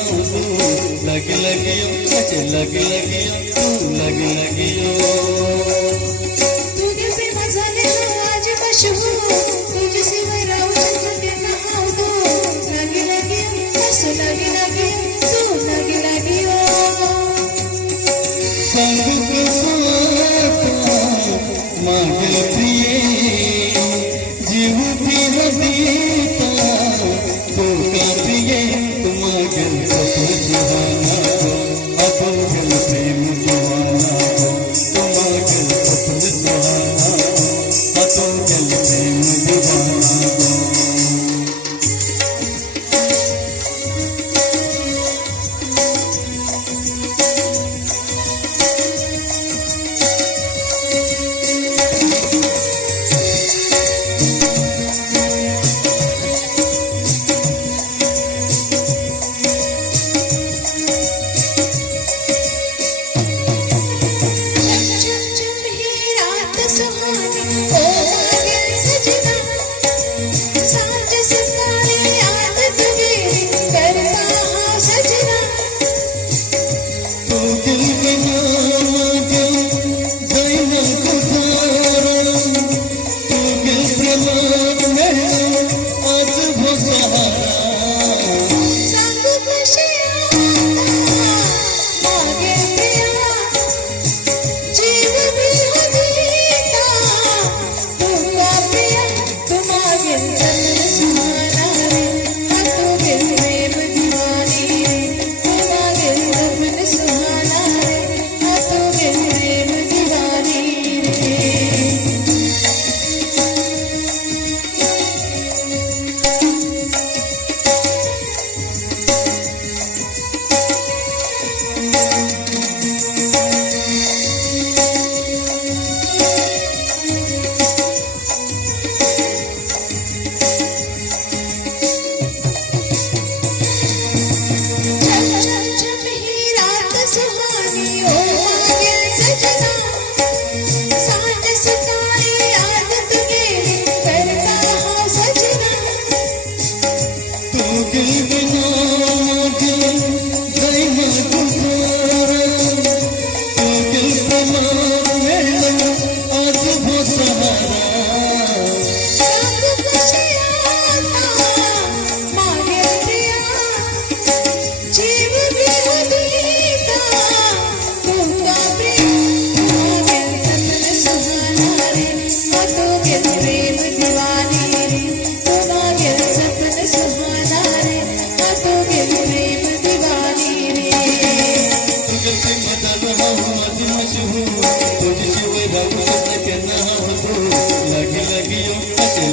लगी लगियो लगी लगियो लगी लगियो तुझे पे मजा ले आज मशहूर तुझे सिवाय राहू शकते ना हो लगी लगियो बस लगी लगियो तू लगी लगियो संग के साथ मांगल प्रिय जीव भी देता तो का प्रिय तुम गल सपन सुहाना हो अपगल प्रेम दीवाना हो तुम गल सपन सुहाना हो अपगल प्रेम दीवाना हो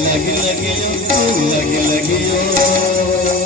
लगी लगी लगी लगी